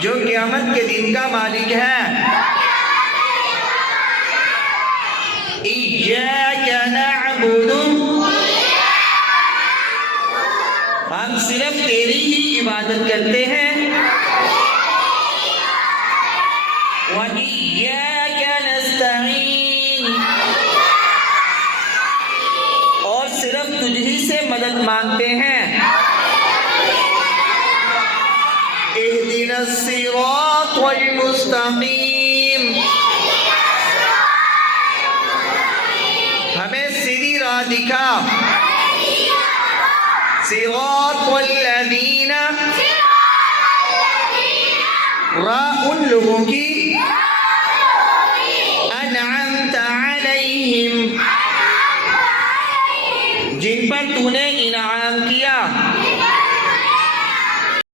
جو قیامت کے دن کا مالک ہے۔ ایاک نعبد، ہم صرف تیری ہی عبادت کرتے ہیں۔ وَإِيَّاكَ نَسْتَعِينُ، اور صرف تجھ ہی سے مدد مانگتے ہیں۔ اهدنا الصراط المستقیم، ہمیں سیدھی راہ دکھا۔ صراط الذین، راہ ان لوگوں کی